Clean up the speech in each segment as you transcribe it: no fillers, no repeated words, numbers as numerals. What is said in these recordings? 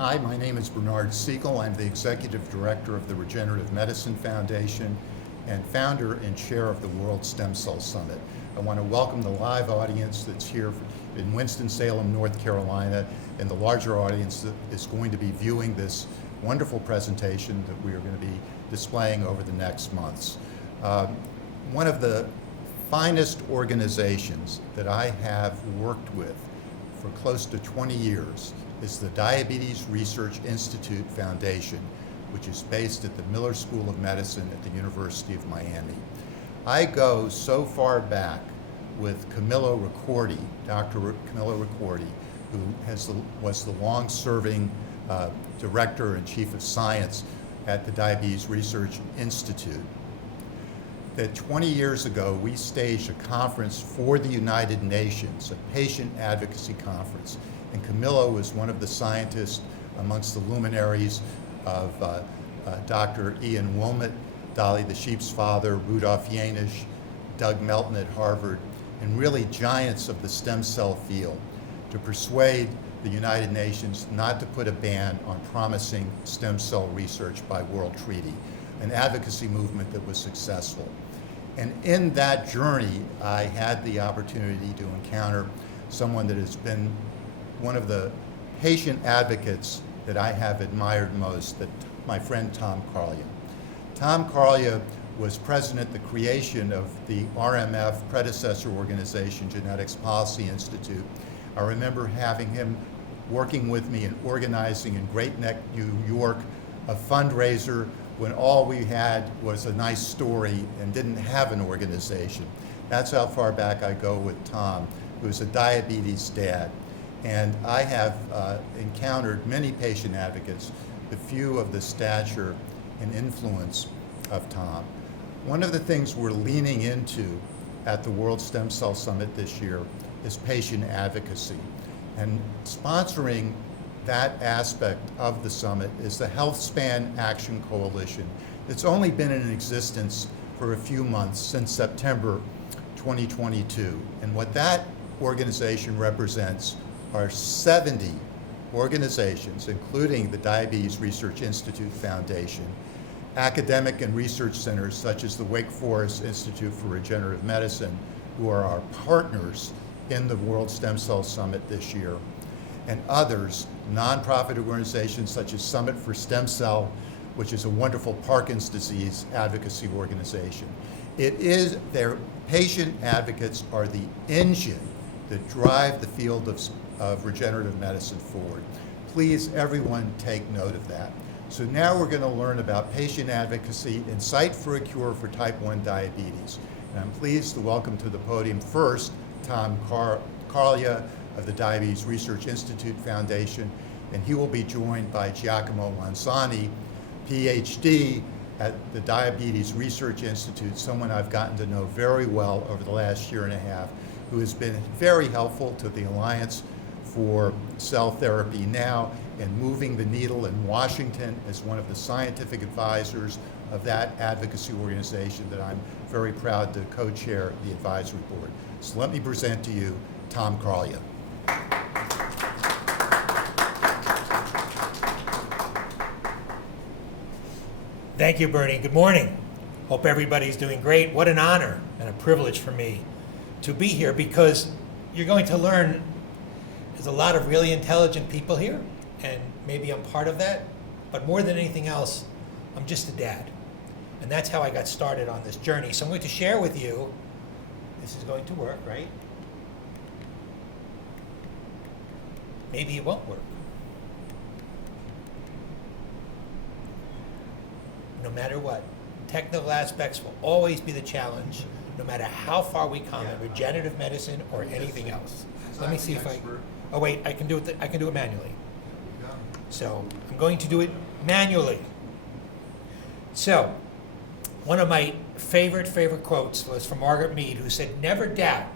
Hi, my name is Bernard Siegel. I'm the Executive Director of the Regenerative Medicine Foundation and founder and chair of the World Stem Cell Summit. I want to welcome the live audience that's here in Winston-Salem, North Carolina, and the larger audience that is going to be viewing this wonderful presentation that we are going to be displaying over the next months. One of the finest organizations that I have worked with for close to 20 years is the Diabetes Research Institute Foundation, which is based at the Miller School of Medicine at the University of Miami. I go so far back with Camillo Ricordi, Dr. Camillo Ricordi, who was the long-serving director and chief of science at the Diabetes Research Institute, that 20 years ago we staged a conference for the United Nations, a patient advocacy conference. And Camillo was one of the scientists amongst the luminaries of Dr. Ian Wilmot, Dolly the Sheep's father, Rudolf Janisch, Doug Melton at Harvard, and really giants of the stem cell field, to persuade the United Nations not to put a ban on promising stem cell research by World Treaty, an advocacy movement that was successful. And in that journey, I had the opportunity to encounter someone that has been one of the patient advocates that I have admired most, my friend Tom Karlya. Tom Karlya was president at the creation of the RMF predecessor organization, Genetics Policy Institute. I remember having him working with me and organizing in Great Neck, New York, a fundraiser when all we had was a nice story and didn't have an organization. That's how far back I go with Tom, who's a diabetes dad. And I have encountered many patient advocates, a few of the stature and influence of Tom. One of the things we're leaning into at the World Stem Cell Summit this year is patient advocacy. And sponsoring that aspect of the summit is the HealthSpan Action Coalition. It's only been in existence for a few months, since September 2022. And what that organization represents are 70 organizations, including the Diabetes Research Institute Foundation, academic and research centers such as the Wake Forest Institute for Regenerative Medicine, who are our partners in the World Stem Cell Summit this year, and others, nonprofit organizations such as Summit for Stem Cell, which is a wonderful Parkinson's disease advocacy organization. Their patient advocates are the engine that drive the field of regenerative medicine forward. Please, everyone, take note of that. So now we're going to learn about patient advocacy and Sight for a Cure for Type 1 diabetes. And I'm pleased to welcome to the podium first Tom Karlya of the Diabetes Research Institute Foundation, and he will be joined by Giacomo Lanzoni, PhD at the Diabetes Research Institute, someone I've gotten to know very well over the last year and a half, who has been very helpful to the Alliance for Cell Therapy Now and moving the needle in Washington as one of the scientific advisors of that advocacy organization that I'm very proud to co-chair the advisory board. So let me present to you Tom Karlya. Thank you, Bernie. Good morning. Hope everybody's doing great. What an honor and a privilege for me to be here, because you're going to learn there's a lot of really intelligent people here, and maybe I'm part of that, but more than anything else, I'm just a dad. And that's how I got started on this journey. So I'm going to share with you, this is going to work, right? Maybe it won't work. No matter what, technical aspects will always be the challenge, no matter how far we come in regenerative medicine or anything else. Let me see if oh wait, I can do it manually. So I'm going to do it manually. So one of my favorite quotes was from Margaret Mead, who said, "Never doubt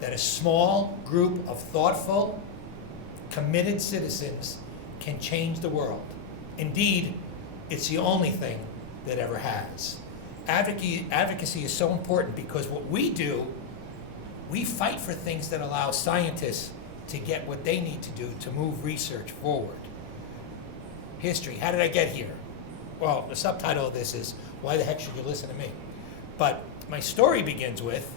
that a small group of thoughtful, committed citizens can change the world. Indeed, it's the only thing that ever has." Advocacy is so important because what we do, we fight for things that allow scientists to get what they need to do to move research forward. history. How did I get here? Well, the subtitle of this is, why the heck should you listen to me? But my story begins with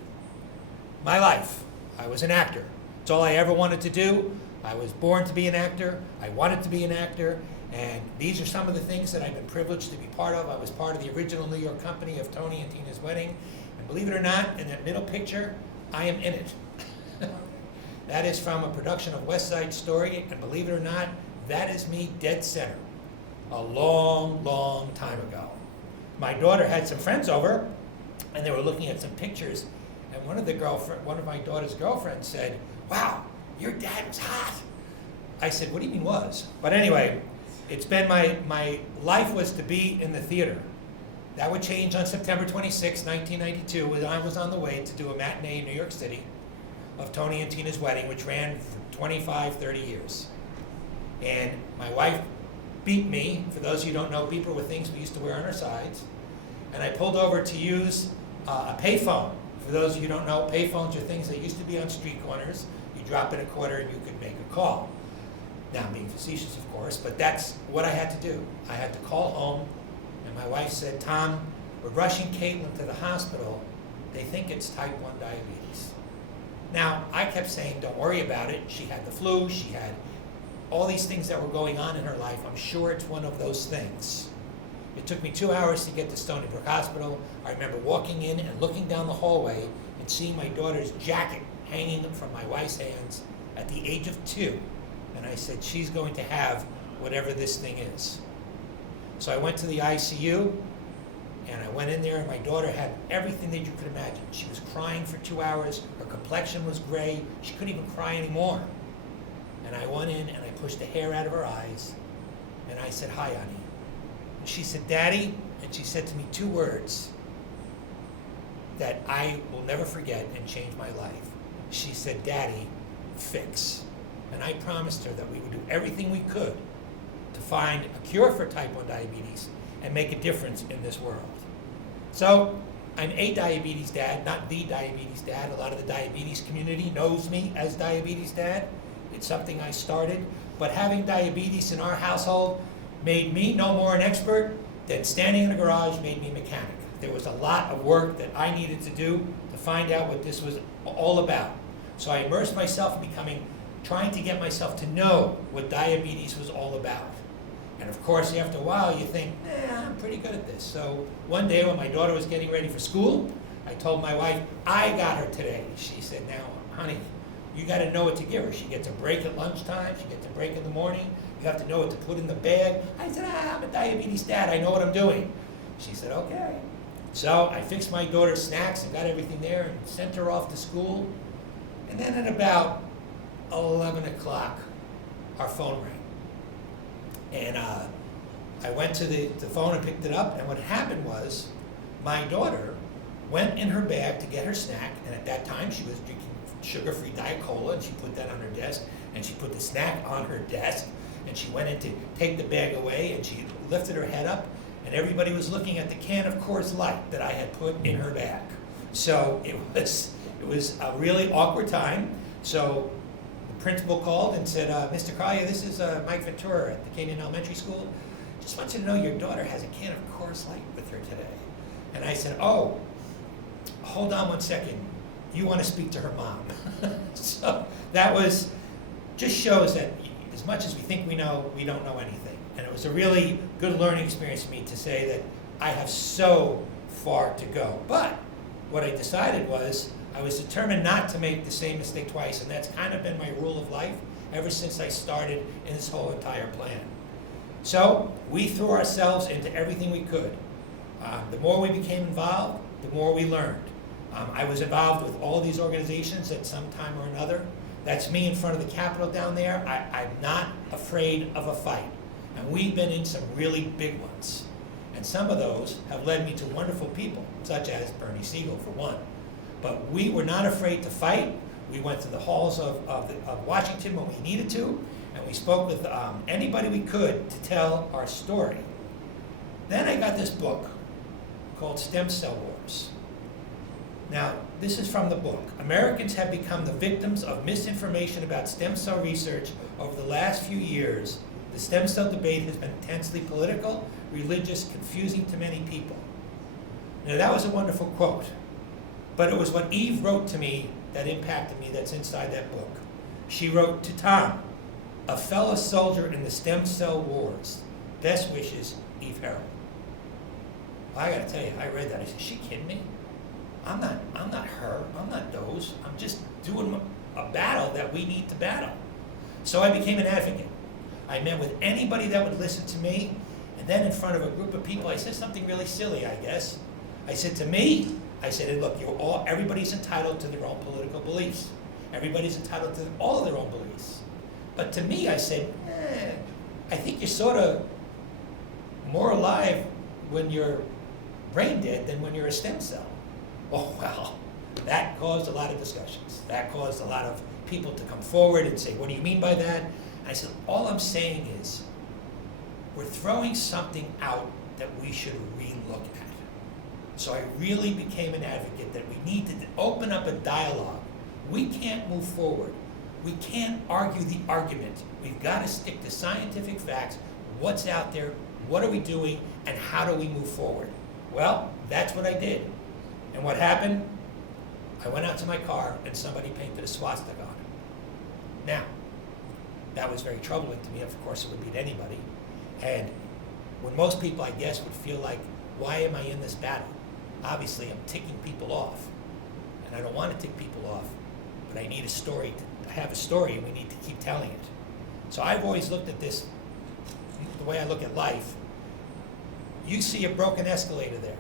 my life. I was an actor. It's all I ever wanted to do. I was born to be an actor. I wanted to be an actor. And these are some of the things that I've been privileged to be part of. I was part of the original New York company of Tony and Tina's wedding. And believe it or not, in that middle picture, I am in it. That is from a production of West Side Story. And believe it or not, that is me dead center. A long, long time ago. My daughter had some friends over, and they were looking at some pictures. And one of my daughter's girlfriends said, "Wow, your dad was hot." I said, "What do you mean was?" But anyway, it's been my life was to be in the theater. That would change on September 26, 1992, when I was on the way to do a matinee in New York City of Tony and Tina's wedding, which ran for 25, 30 years. And my wife beeped me. For those of you who don't know, beeper were things we used to wear on our sides. And I pulled over to use a payphone. For those of you who don't know, payphones are things that used to be on street corners. You drop in a quarter and you could make a call. Now, I'm being facetious, of course, but that's what I had to do. I had to call home, and my wife said, "Tom, we're rushing Caitlin to the hospital. They think it's type 1 diabetes." Now, I kept saying, don't worry about it. She had the flu. She had all these things that were going on in her life. I'm sure it's one of those things. It took me 2 hours to get to Stony Brook Hospital. I remember walking in and looking down the hallway and seeing my daughter's jacket hanging from my wife's hands at the age of 2. And I said, she's going to have whatever this thing is. So I went to the ICU, and I went in there, and my daughter had everything that you could imagine. She was crying for 2 hours. Her complexion was gray. She couldn't even cry anymore. And I went in, and I pushed the hair out of her eyes, and I said, "Hi, honey." And she said, "Daddy," and she said to me 2 words that I will never forget and change my life. She said, "Daddy, fix." And I promised her that we would do everything we could to find a cure for type 1 diabetes and make a difference in this world. So I'm a diabetes dad, not the diabetes dad. A lot of the diabetes community knows me as diabetes dad. It's something I started. But having diabetes in our household made me no more an expert than standing in a garage made me a mechanic. There was a lot of work that I needed to do to find out what this was all about. So I immersed myself in trying to get myself to know what diabetes was all about. And of course, after a while, you think, I'm pretty good at this. So one day when my daughter was getting ready for school, I told my wife, I got her today. She said, "Now, honey, you got to know what to give her. She gets a break at lunchtime. She gets a break in the morning. You have to know what to put in the bag." I said, "I'm a diabetes dad. I know what I'm doing." She said, "Okay." So I fixed my daughter's snacks and got everything there and sent her off to school. And then at about 11 o'clock, our phone rang. And I went to the phone and picked it up. And what happened was my daughter went in her bag to get her snack. And at that time, she was drinking sugar-free Diet Cola. And she put that on her desk. And she put the snack on her desk. And she went in to take the bag away. And she lifted her head up. And everybody was looking at the can of Coors Light that I had put in her bag. So it was a really awkward time. So the principal called and said, "Mr. Karlya, this is Mike Ventura at the Canyon Elementary School. Just want you to know your daughter has a can of Coors Light with her today." And I said, "Oh, hold on one second. You want to speak to her mom." So that just shows that as much as we think we know, we don't know anything. And it was a really good learning experience for me to say that I have so far to go. But what I decided was I was determined not to make the same mistake twice, and that's kind of been my rule of life ever since I started in this whole entire plan. So we threw ourselves into everything we could. The more we became involved, the more we learned. I was involved with all these organizations at some time or another. That's me in front of the Capitol down there. I'm not afraid of a fight. And we've been in some really big ones. And some of those have led me to wonderful people, such as Bernie Siegel, for one. But we were not afraid to fight. We went to the halls of Washington when we needed to, and we spoke with anybody we could to tell our story. Then I got this book called Stem Cell Wars. Now, this is from the book. Americans have become the victims of misinformation about stem cell research over the last few years, The stem cell debate has been intensely political, religious, confusing to many people. Now that was a wonderful quote, but it was what Eve wrote to me that impacted me that's inside that book. She wrote to Tom, a fellow soldier in the stem cell wars. Best wishes, Eve Harold. Well, I gotta tell you, I read that. I said, is she kidding me? I'm not her. I'm not those. I'm just doing a battle that we need to battle. So I became an advocate. I met with anybody that would listen to me, and then in front of a group of people, I said something really silly, I guess. I said to me, I said, hey, look, everybody's entitled to their own political beliefs. Everybody's entitled to all of their own beliefs. But to me, I said, I think you're sort of more alive when you're brain dead than when you're a stem cell. Oh, well, that caused a lot of discussions. That caused a lot of people to come forward and say, what do you mean by that? And I said, all I'm saying is, we're throwing something out that we should re-look at. So I really became an advocate that we need to open up a dialogue. We can't move forward. We can't argue the argument. We've got to stick to scientific facts, what's out there, what are we doing, and how do we move forward? Well, that's what I did. And what happened? I went out to my car and somebody painted a swastika on it. Now, that was very troubling to me. Of course, it would be to anybody. And when most people, I guess, would feel like, why am I in this battle? Obviously, I'm ticking people off. And I don't want to tick people off, but I need a story. I have a story, and we need to keep telling it. So I've always looked at this, the way I look at life. You see a broken escalator there.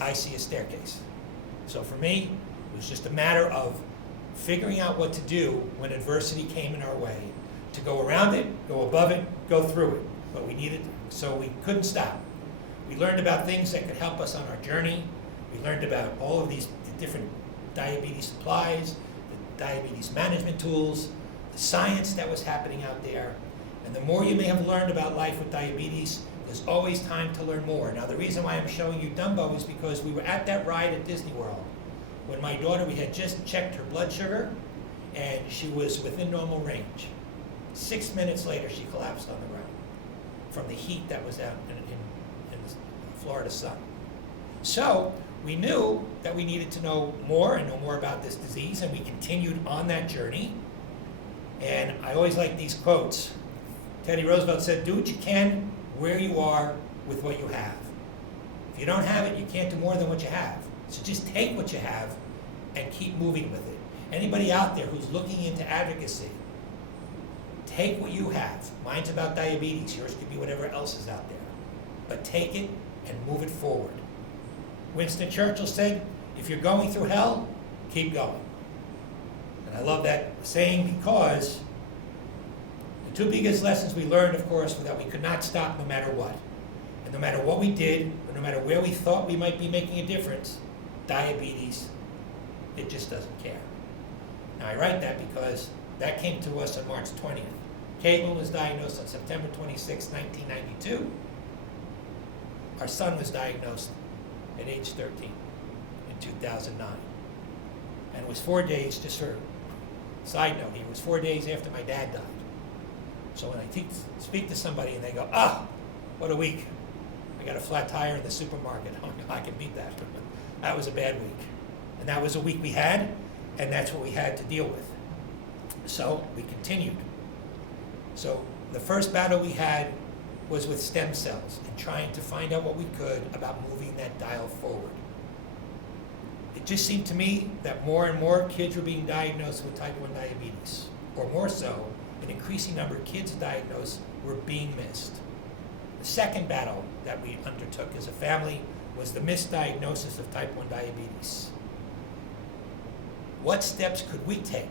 I see a staircase. So for me, it was just a matter of figuring out what to do when adversity came in our way, to go around it, go above it, go through it. But we needed, so we couldn't stop. We learned about things that could help us on our journey. We learned about all of these different diabetes supplies, the diabetes management tools, the science that was happening out there. And the more you may have learned about life with diabetes, there's always time to learn more. Now, the reason why I'm showing you Dumbo is because we were at that ride at Disney World when my daughter, we had just checked her blood sugar, and she was within normal range. 6 minutes later, she collapsed on the ground from the heat that was out in the Florida sun. So we knew that we needed to know more and know more about this disease, and we continued on that journey. And I always like these quotes. Teddy Roosevelt said, do what you can where you are with what you have. If you don't have it, you can't do more than what you have. So just take what you have and keep moving with it. Anybody out there who's looking into advocacy, take what you have. Mine's about diabetes, yours could be whatever else is out there. But take it and move it forward. Winston Churchill said, if you're going through hell, keep going. And I love that saying because the two biggest lessons we learned, of course, were that we could not stop no matter what. And no matter what we did, or no matter where we thought we might be making a difference, diabetes, it just doesn't care. Now I write that because that came to us on March 20th. Caitlin was diagnosed on September 26, 1992. Our son was diagnosed at age 13 in 2009. And it was 4 days, just for side note, it was 4 days after my dad died. So when I speak to somebody and they go, what a week. I got a flat tire in the supermarket. Oh, no, I can beat that. That was a bad week. And that was a week we had, and that's what we had to deal with. So we continued. So the first battle we had was with stem cells and trying to find out what we could about moving that dial forward. It just seemed to me that more and more kids were being diagnosed with type 1 diabetes, or more so, an increasing number of kids diagnosed were being missed. The second battle that we undertook as a family was the misdiagnosis of type 1 diabetes. What steps could we take?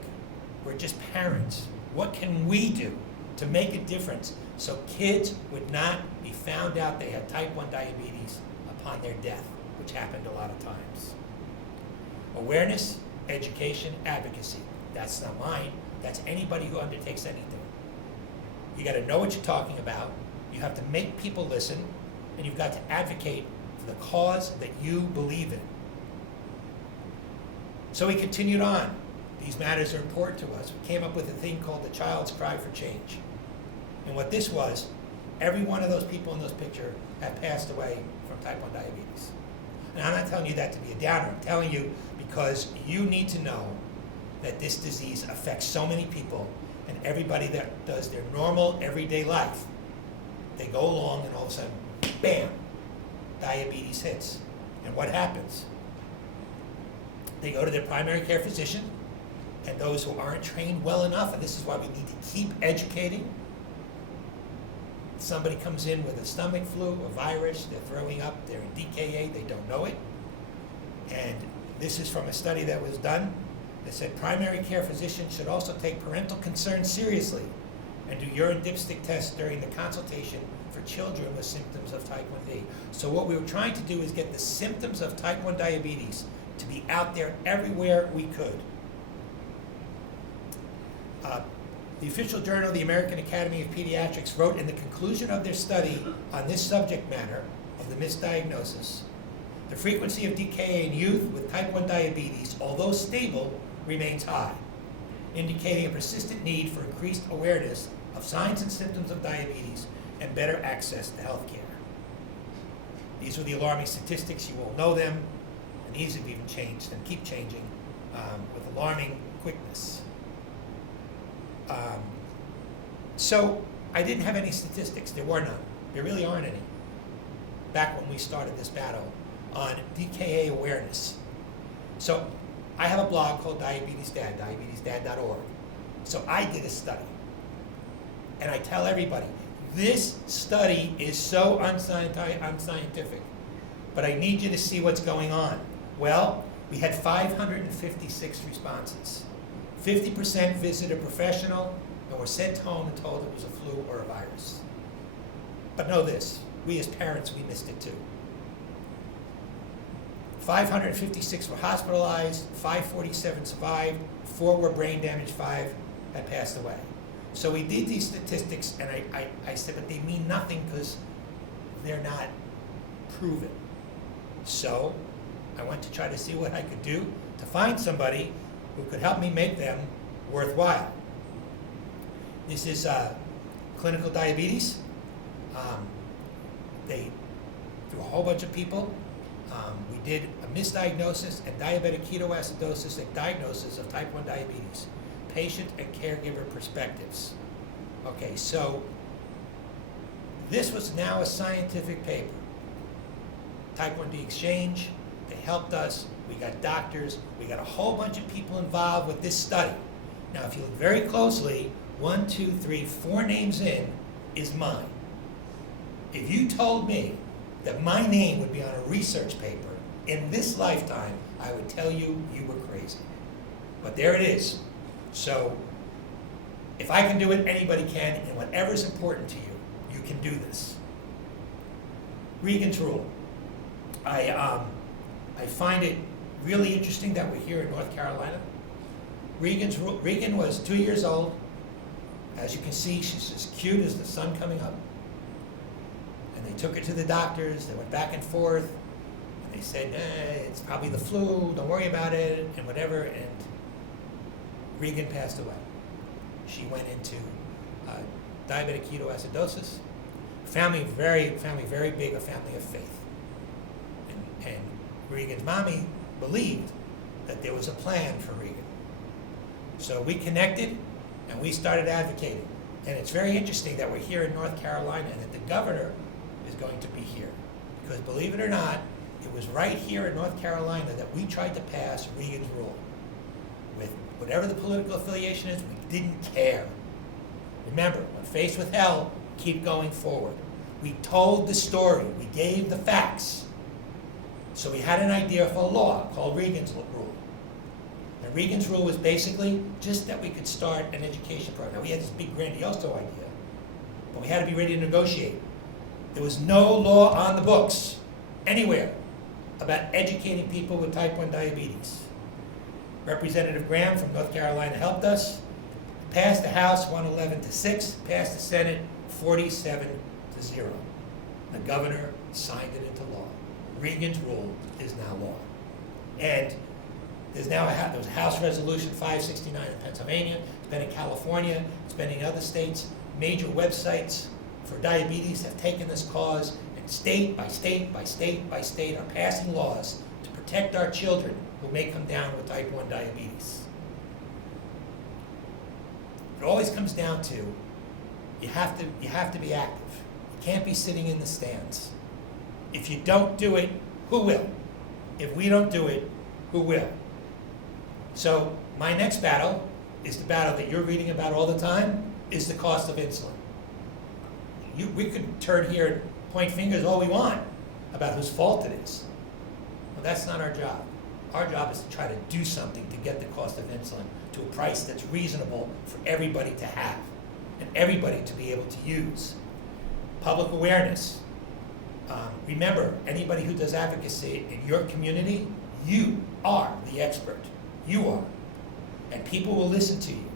We're just parents. What can we do to make a difference so kids would not be found out they had type 1 diabetes upon their death, which happened a lot of times? Awareness, education, advocacy. That's not mine. That's anybody who undertakes anything. You got to know what you're talking about. You have to make people listen, and you've got to advocate for the cause that you believe in. So we continued on. These matters are important to us. We came up with a thing called the Child's Cry for Change. And what this was, every one of those people in this picture have passed away from type 1 diabetes. And I'm not telling you that to be a downer. I'm telling you because you need to know that this disease affects so many people, and everybody that does their normal everyday life, they go along and all of a sudden, bam, diabetes hits. And what happens? They go to their primary care physician, and those who aren't trained well enough, and this is why we need to keep educating. Somebody comes in with a stomach flu, a virus, they're throwing up, they're in DKA, they don't know it. And this is from a study that was done that said primary care physicians should also take parental concerns seriously and do urine dipstick tests during the consultation for children with symptoms of type 1D. So what we were trying to do is get the symptoms of type 1 diabetes to be out there everywhere we could. The official journal of the American Academy of Pediatrics wrote in the conclusion of their study on this subject matter of the misdiagnosis, the frequency of DKA in youth with type 1 diabetes, although stable, remains high, indicating a persistent need for increased awareness of signs and symptoms of diabetes and better access to health care. These were the alarming statistics. You all know them, and these have even changed and keep changing with alarming quickness. So I didn't have any statistics. There were none. There really aren't any. Back when we started this battle on DKA awareness. So I have a blog called Diabetes Dad, diabetesdad.org. So I did a study. And I tell everybody, this study is so unscientific, but I need you to see what's going on. Well, we had 556 responses. 50% visited a professional and were sent home and told it was a flu or a virus. But know this, we as parents, we missed it too. 556 were hospitalized, 547 survived, 4 were brain damaged, 5 had passed away. So we did these statistics, and I said, but they mean nothing because they're not proven. So I went to try to see what I could do to find somebody who could help me make them worthwhile. This is clinical diabetes. They, through a whole bunch of people, we did a misdiagnosis and diabetic ketoacidosis and diagnosis of type 1 diabetes, patient and caregiver perspectives. Okay, so this was now a scientific paper. Type 1D Exchange, they helped us. We got doctors. We got a whole bunch of people involved with this study. Now, if you look very closely, 1, 2, 3, 4 names in is mine. If you told me that my name would be on a research paper in this lifetime, I would tell you you were crazy. But there it is. So if I can do it, anybody can, and whatever's important to you, you can do this. Regan's rule. I find it really interesting that we're here in North Carolina. Regan was 2 years old. As you can see, she's as cute as the sun coming up. And they took her to the doctors. They went back and forth. And they said, it's probably the flu. Don't worry about it, and whatever. And Regan passed away. She went into diabetic ketoacidosis. Family very big, a family of faith. And Regan's mommy believed that there was a plan for Regan. So we connected and we started advocating. And it's very interesting that we're here in North Carolina and that the governor is going to be here. Because believe it or not, it was right here in North Carolina that we tried to pass Regan's rule. With whatever the political affiliation is, we didn't care. Remember, when faced with hell, keep going forward. We told the story. We gave the facts. So we had an idea for a law called Regan's Rule. And Regan's Rule was basically just that we could start an education program. We had this big grandiose idea, but we had to be ready to negotiate. There was no law on the books anywhere about educating people with type 1 diabetes. Representative Graham from North Carolina helped us. Passed the House 111-6, passed the Senate 47-0. The governor signed it into law. Regan's Rule is now law. And there's now there was a House Resolution 569 in Pennsylvania. It's been in California. It's been in other states. major websites for diabetes have taken this cause, and state by state by state by state are passing laws to protect our children who may come down with type 1 diabetes. It always comes down to you have to be active. You can't be sitting in the stands. If you don't do it, who will? If we don't do it, who will? So my next battle is the battle that you're reading about all the time, is the cost of insulin. We could turn here and point fingers all we want about whose fault it is. Well, that's not our job. Our job is to try to do something to get the cost of insulin to a price that's reasonable for everybody to have and everybody to be able to use. Public awareness. Remember, anybody who does advocacy in your community, you are the expert. You are. And people will listen to you.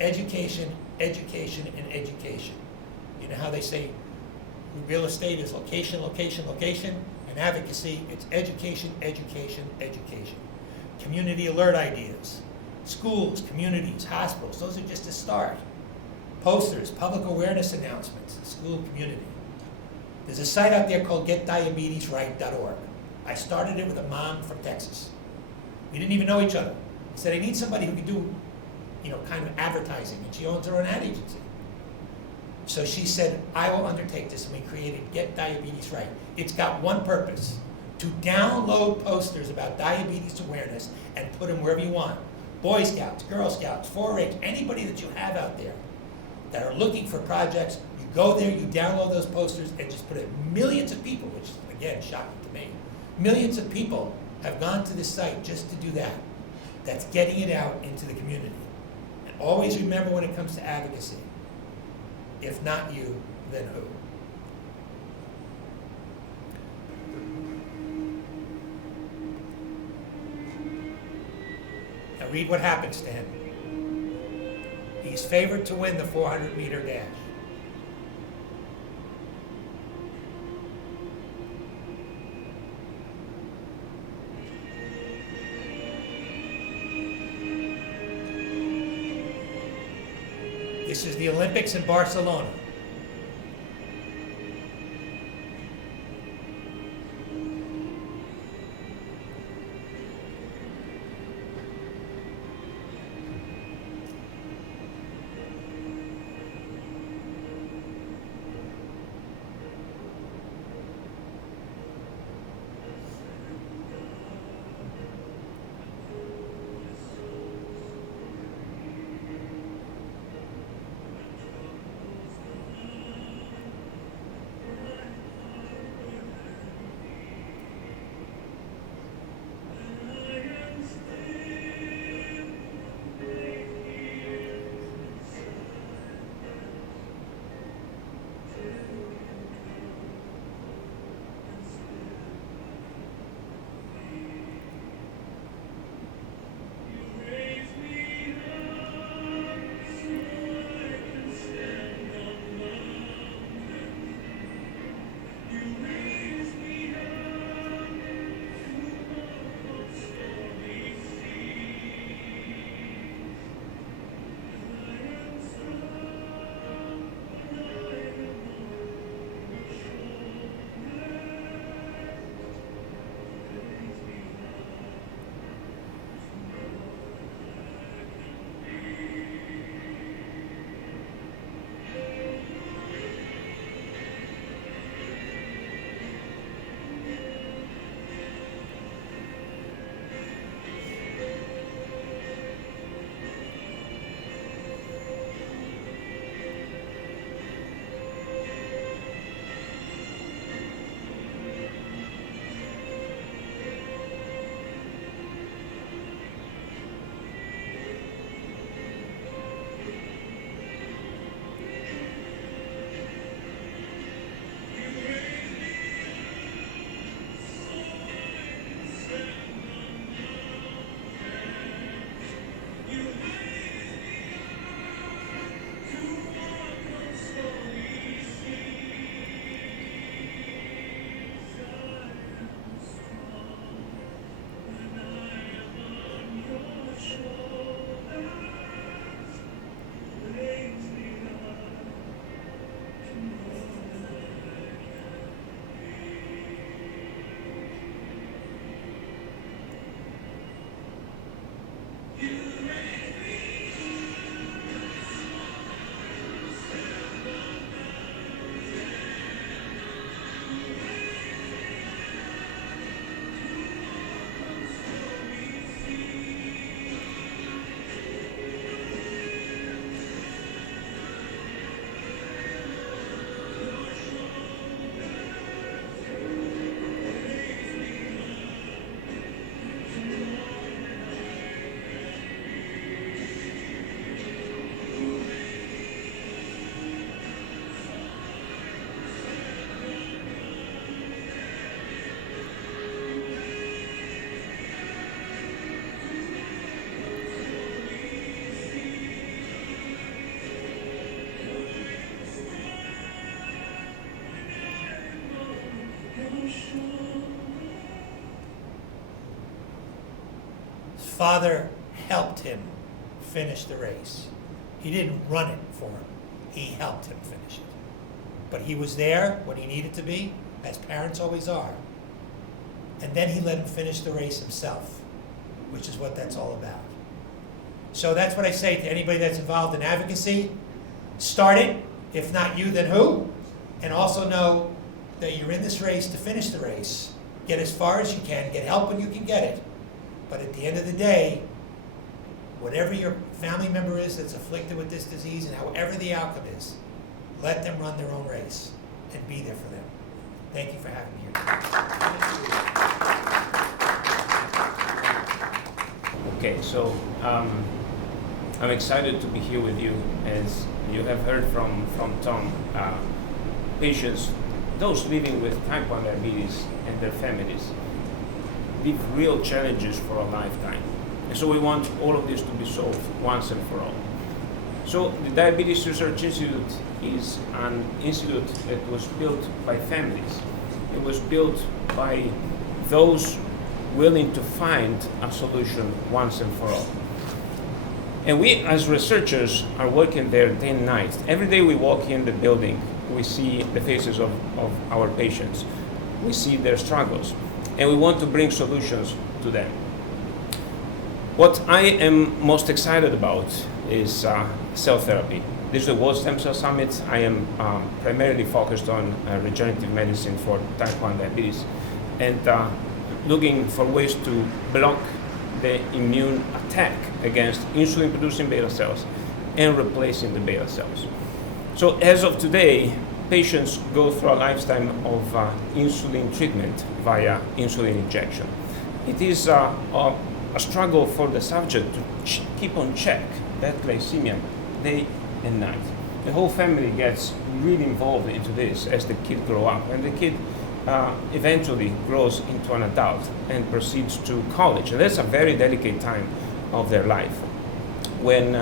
Education, education, and education. You know how they say real estate is location, location, location, and advocacy, it's education, education, education. Community alert ideas. Schools, communities, hospitals, those are just a start. Posters, public awareness announcements, school community. There's a site out there called getdiabetesright.org. I started it with a mom from Texas. We didn't even know each other. I said, I need somebody who can do, kind of advertising, and she owns her own ad agency. So she said, I will undertake this, and we created Get Diabetes Right. It's got one purpose, to download posters about diabetes awareness and put them wherever you want. Boy Scouts, Girl Scouts, 4-H, anybody that you have out there that are looking for projects, you go there, you download those posters, and just put it. Millions of people, which is, again, shocking to me, millions of people have gone to this site just to do that. That's getting it out into the community. And always remember when it comes to advocacy, if not you, then who? Now read what happened, Stan. He's favored to win the 400-meter dash. This is the Olympics in Barcelona. His father helped him finish the race. He didn't run it for him. He helped him finish it. But he was there when he needed to be, as parents always are. And then he let him finish the race himself, which is what that's all about. So that's what I say to anybody that's involved in advocacy. Start it. If not you, then who? And also know that you're in this race to finish the race. Get as far as you can. Get help when you can get it. But at the end of the day, whatever your family member is that's afflicted with this disease and however the outcome is, let them run their own race and be there for them. Thank you for having me here. Okay, so I'm excited to be here with you. As you have heard from Tom, patients, those living with type 1 diabetes and their families, live real challenges for a lifetime. And so we want all of this to be solved once and for all. So the Diabetes Research Institute is an institute that was built by families. It was built by those willing to find a solution once and for all. And we, as researchers, are working there day and night. Every day we walk in the building, we see the faces of our patients. We see their struggles, and we want to bring solutions to them. What I am most excited about is cell therapy. This is the World Stem Cell Summit. I am primarily focused on regenerative medicine for type 1 diabetes, and looking for ways to block the immune attack against insulin-producing beta cells and replacing the beta cells. So as of today, patients go through a lifetime of insulin treatment via insulin injection. It is a struggle for the subject to keep on check that glycemia day and night. The whole family gets really involved into this as the kid grows up, and the kid eventually grows into an adult and proceeds to college. And that's a very delicate time of their life when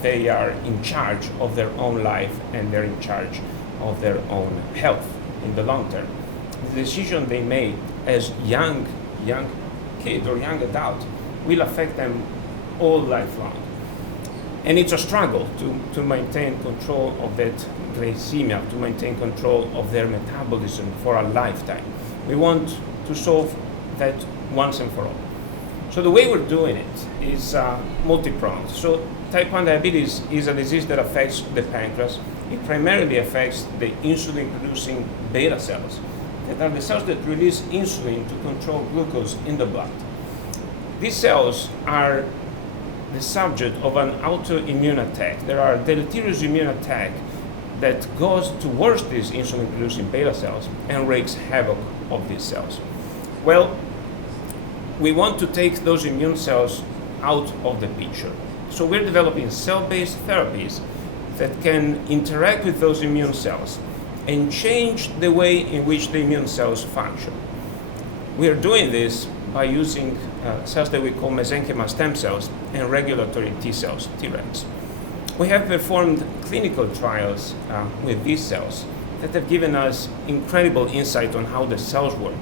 they are in charge of their own life and they're in charge of their own health in the long term. The decision they made as young kid or young adult will affect them all lifelong. And it's a struggle to maintain control of that glycemia, to maintain control of their metabolism for a lifetime. We want to solve that once and for all. So the way we're doing it is multi-pronged. So type 1 diabetes is a disease that affects the pancreas. It primarily affects the insulin-producing beta cells, that are the cells that release insulin to control glucose in the blood. These cells are the subject of an autoimmune attack. There are deleterious immune attack that goes towards these insulin-producing beta cells and wreaks havoc of these cells. Well, we want to take those immune cells out of the picture. So we're developing cell-based therapies that can interact with those immune cells and change the way in which the immune cells function. We are doing this by using cells that we call mesenchymal stem cells and regulatory T cells, Tregs. We have performed clinical trials with these cells that have given us incredible insight on how the cells work.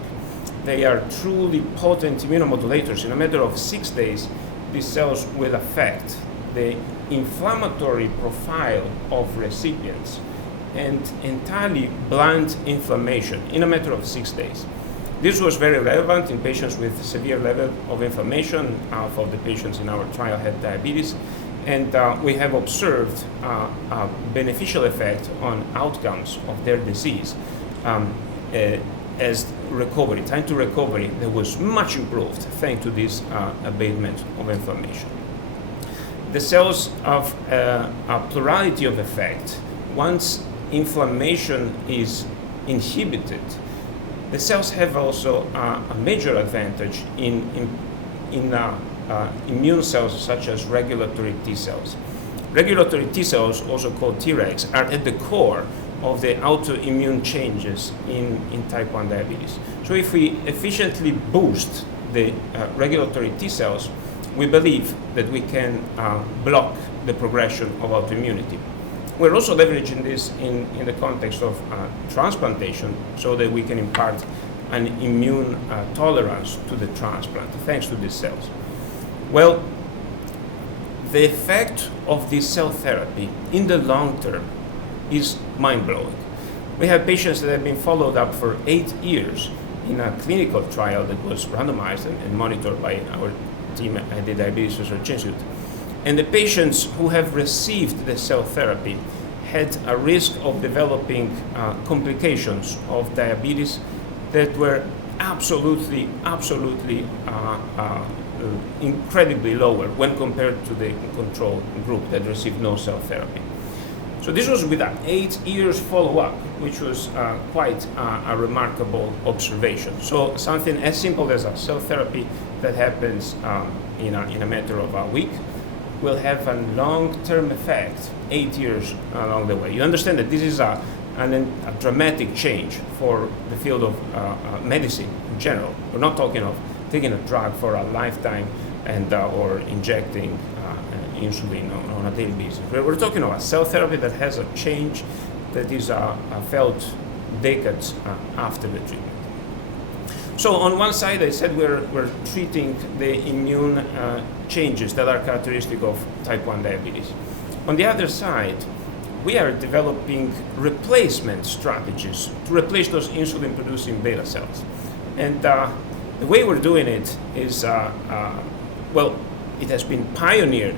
They are truly potent immunomodulators. In a matter of 6 days, these cells will affect the inflammatory profile of recipients and entirely blunt inflammation in a matter of 6 days. This was very relevant in patients with severe level of inflammation. Half of the patients in our trial had diabetes, and we have observed a beneficial effect on outcomes of their disease as recovery, time to recovery, that was much improved thanks to this abatement of inflammation. The cells have a plurality of effect. Once inflammation is inhibited, the cells have also a major advantage in immune cells such as regulatory T cells. Regulatory T cells, also called Tregs, are at the core of the autoimmune changes in type 1 diabetes. So if we efficiently boost the regulatory T cells, we believe that we can block the progression of autoimmunity. We're also leveraging this in the context of transplantation so that we can impart an immune tolerance to the transplant thanks to these cells? Well, the effect of this cell therapy in the long term is mind-blowing. We have patients that have been followed up for 8 years in a clinical trial that was randomized and monitored by our team at the Diabetes Research Institute. And the patients who have received the cell therapy had a risk of developing complications of diabetes that were absolutely incredibly lower when compared to the control group that received no cell therapy. So this was with an 8 years follow-up, which was quite a remarkable observation. So something as simple as a cell therapy that happens in a matter of a week will have a long-term effect 8 years along the way. You understand that this is a dramatic change for the field of medicine in general. We're not talking of taking a drug for a lifetime and or injecting insulin on a daily basis. We're talking about cell therapy that has a change that is felt decades after the treatment. So on one side, I said we're treating the immune changes that are characteristic of type 1 diabetes. On the other side, we are developing replacement strategies to replace those insulin-producing beta cells. And the way we're doing it is, well, it has been pioneered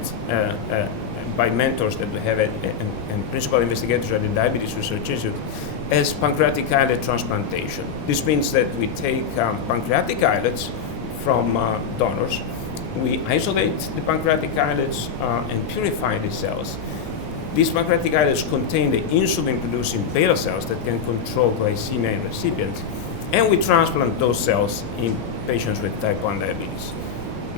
by mentors that we have and principal investigators at the Diabetes Research Institute as pancreatic islet transplantation. This means that we take pancreatic islets from donors, we isolate the pancreatic islets and purify the cells. These pancreatic islets contain the insulin-producing beta cells that can control glycemia in recipients, and we transplant those cells in patients with type 1 diabetes.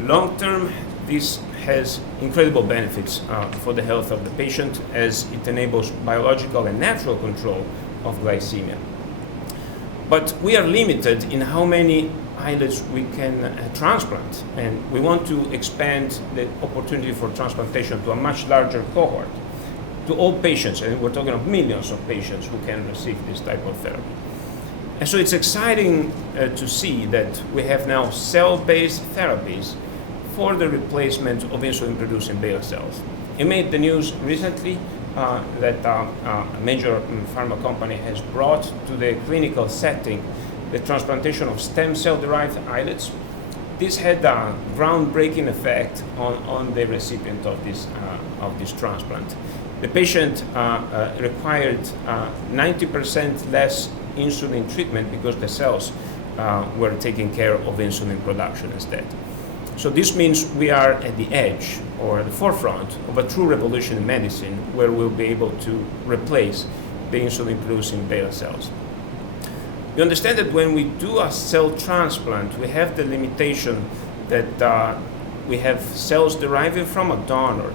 Long-term, this has incredible benefits for the health of the patient as it enables biological and natural control of glycemia. But we are limited in how many islets we can transplant, and we want to expand the opportunity for transplantation to a much larger cohort, to all patients, and we're talking of millions of patients who can receive this type of therapy. And so it's exciting to see that we have now cell-based therapies for the replacement of insulin-producing beta cells. It made the news recently that a major pharma company has brought to the clinical setting the transplantation of stem cell-derived islets. This had a groundbreaking effect on the recipient of this transplant. The patient required 90% less insulin treatment because the cells were taking care of insulin production instead. So this means we are at the edge or at the forefront of a true revolution in medicine where we'll be able to replace the insulin-producing beta cells. You understand that when we do a cell transplant, we have the limitation that we have cells deriving from a donor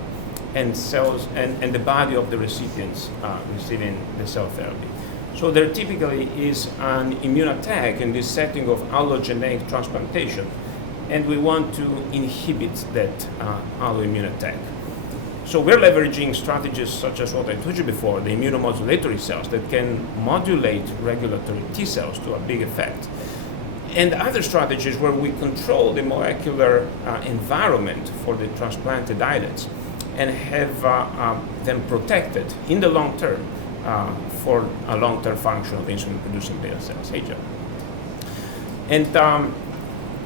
and cells and the body of the recipients receiving the cell therapy. So there typically is an immune attack in this setting of allogeneic transplantation, and we want to inhibit that autoimmune attack. So we're leveraging strategies such as what I told you before, the immunomodulatory cells that can modulate regulatory T cells to a big effect. And other strategies where we control the molecular environment for the transplanted islets and have them protected in the long term for a long-term function of insulin-producing beta cells. Hey, Joe. And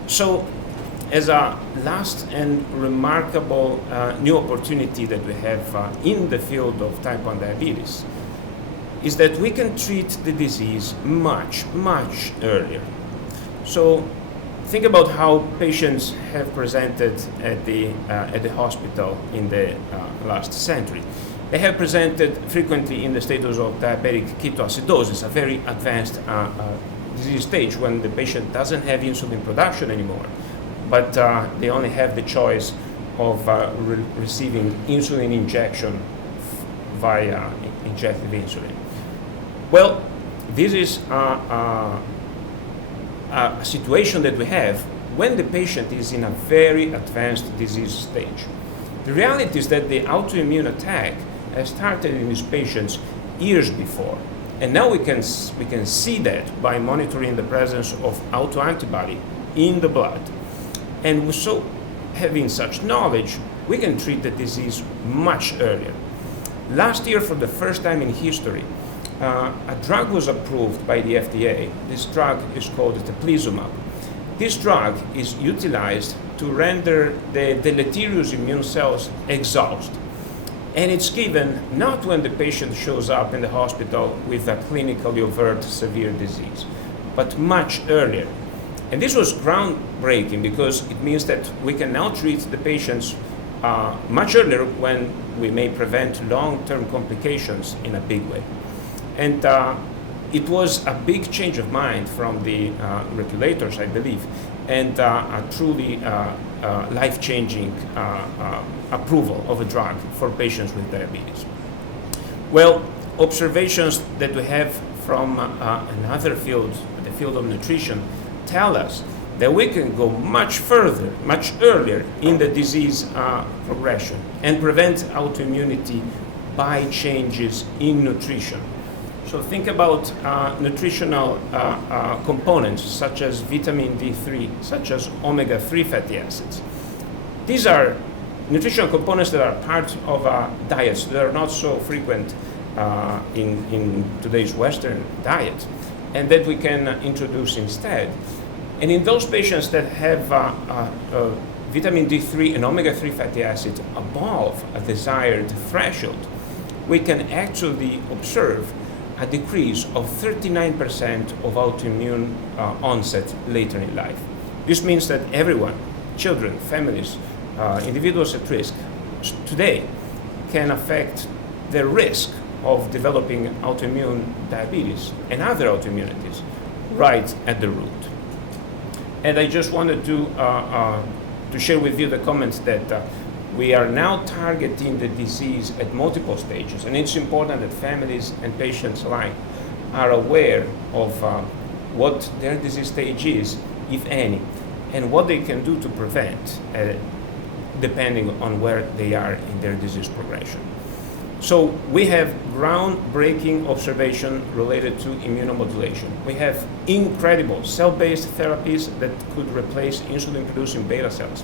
so as a last and remarkable new opportunity that we have in the field of type 1 diabetes is that we can treat the disease much, much earlier. So think about how patients have presented at the hospital in the last century. They have presented frequently in the status of diabetic ketoacidosis, a very advanced disease stage when the patient doesn't have insulin production anymore, but they only have the choice of receiving insulin injection via injected insulin. Well, this is a situation that we have when the patient is in a very advanced disease stage. The reality is that the autoimmune attack has started in these patients years before. And now we can see that by monitoring the presence of autoantibody in the blood. And so having such knowledge, we can treat the disease much earlier. Last year, for the first time in history, a drug was approved by the FDA. This drug is called teplizumab. This drug is utilized to render the deleterious immune cells exhaust. And it's given not when the patient shows up in the hospital with a clinically overt severe disease, but much earlier. And this was groundbreaking because it means that we can now treat the patients much earlier when we may prevent long-term complications in a big way. And it was a big change of mind from the regulators, I believe, and a truly life-changing approval of a drug for patients with diabetes. Well, observations that we have from another field, the field of nutrition, tell us that we can go much further, much earlier in the disease progression and prevent autoimmunity by changes in nutrition. So think about nutritional components such as vitamin D3, such as omega-3 fatty acids. These are nutritional components that are part of diets that are not so frequent in today's Western diet, and that we can introduce instead. And in those patients that have vitamin D3 and omega-3 fatty acids above a desired threshold, we can actually observe a decrease of 39% of autoimmune onset later in life. This means that everyone, children, families, individuals at risk, today can affect the risk of developing autoimmune diabetes and other autoimmunities right at the root. And I just wanted to share with you the comments that we are now targeting the disease at multiple stages, and it's important that families and patients alike are aware of what their disease stage is, if any, and what they can do to prevent, depending on where they are in their disease progression. So we have groundbreaking observation related to immunomodulation. We have incredible cell-based therapies that could replace insulin-producing beta cells.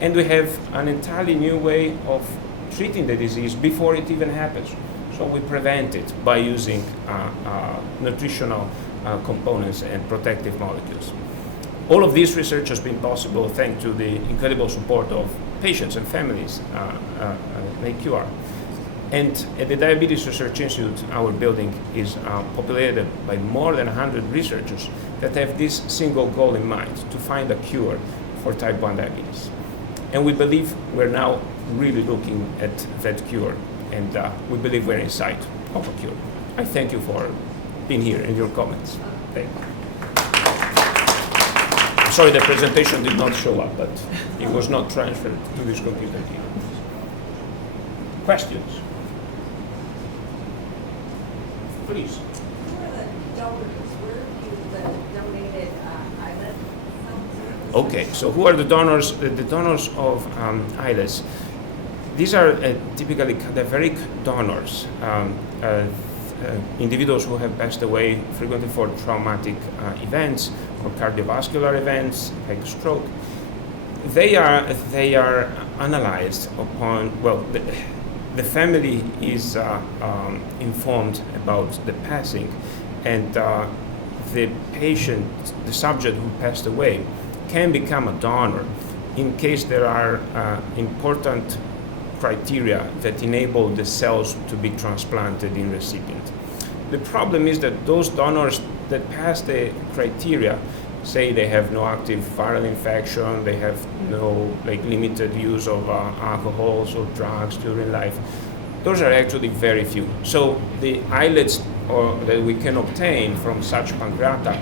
And we have an entirely new way of treating the disease before it even happens. So we prevent it by using nutritional components and protective molecules. All of this research has been possible thanks to the incredible support of patients and families like you are. And at the Diabetes Research Institute, our building is populated by more than 100 researchers that have this single goal in mind, to find a cure for type 1 diabetes. And we believe we're now really looking at that cure, and we believe we're in sight of a cure. I thank you for being here and your comments. Thank you. Sorry, the presentation did not show up, but it was not transferred to this computer here. Questions? Please. Who are the donors? Where do the donated islet cells? Okay, so who are the donors? The donors of islets. These are typically cadaveric donors, individuals who have passed away frequently for traumatic events or cardiovascular events like stroke. They are analyzed upon, well, the family is informed about the passing, and the patient, the subject who passed away, can become a donor in case there are important criteria that enable the cells to be transplanted in recipient. The problem is that those donors that pass the criteria, say they have no active viral infection, they have no limited use of alcohols or drugs during life, those are actually very few. So the islets that we can obtain from such pancreata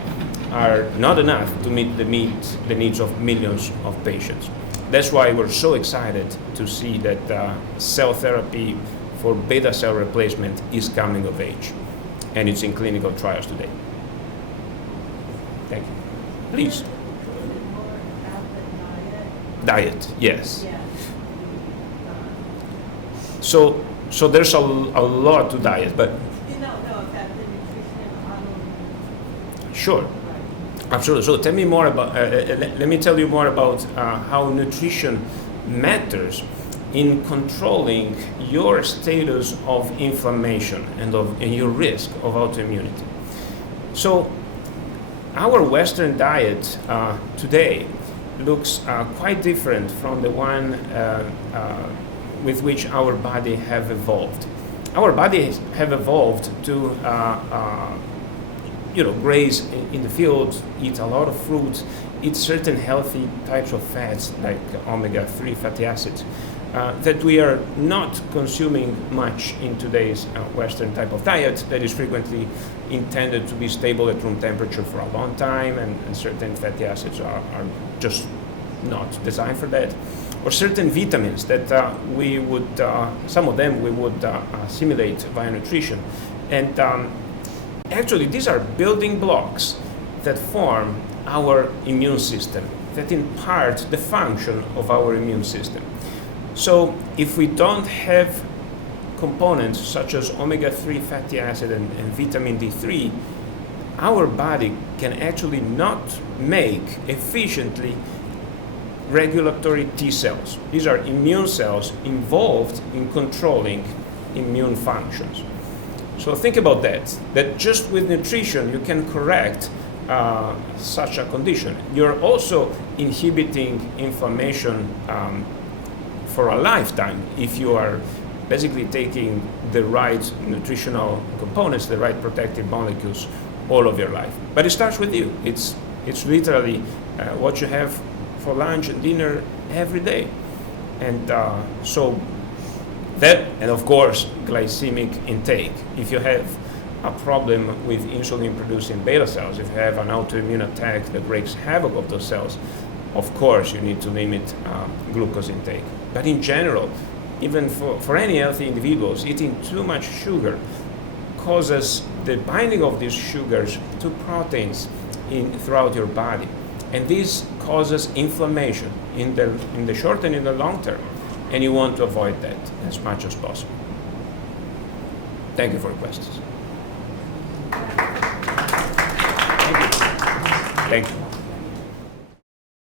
are not enough to meet the needs of millions of patients. That's why we're so excited to see that cell therapy for beta cell replacement is coming of age, and it's in clinical trials today. Thank you. Please. Diet, yes. So there's a lot to diet, but You don't know about the nutrition Sure. Absolutely. So tell me more about, let me tell you more about how nutrition matters in controlling your status of inflammation and your risk of autoimmunity. So our Western diet today looks quite different from the one with which our body have evolved. Our bodies have evolved to graze in the fields, eat a lot of fruits, eat certain healthy types of fats like omega-3 fatty acids that we are not consuming much in today's Western type of diet that is frequently intended to be stable at room temperature for a long time, and certain fatty acids are just not designed for that. Or certain vitamins that we would, some of them we would assimilate via nutrition. And actually, these are building blocks that form our immune system, that impart the function of our immune system. So if we don't have components such as omega-3 fatty acid and vitamin D3, our body can actually not make efficiently regulatory T cells. These are immune cells involved in controlling immune functions. So think about that just with nutrition you can correct such a condition. You're also inhibiting inflammation for a lifetime if you are basically taking the right nutritional components, the right protective molecules all of your life. But it starts with you. It's literally what you have for lunch and dinner every day. And so that, and of course, glycemic intake. If you have a problem with insulin-producing beta cells, if you have an autoimmune attack that wreaks havoc of those cells, of course you need to limit glucose intake. But in general, even for any healthy individuals, eating too much sugar causes the binding of these sugars to proteins throughout your body. And this causes inflammation in the short and in the long term. And you want to avoid that as much as possible. Thank you for your questions. Thank you.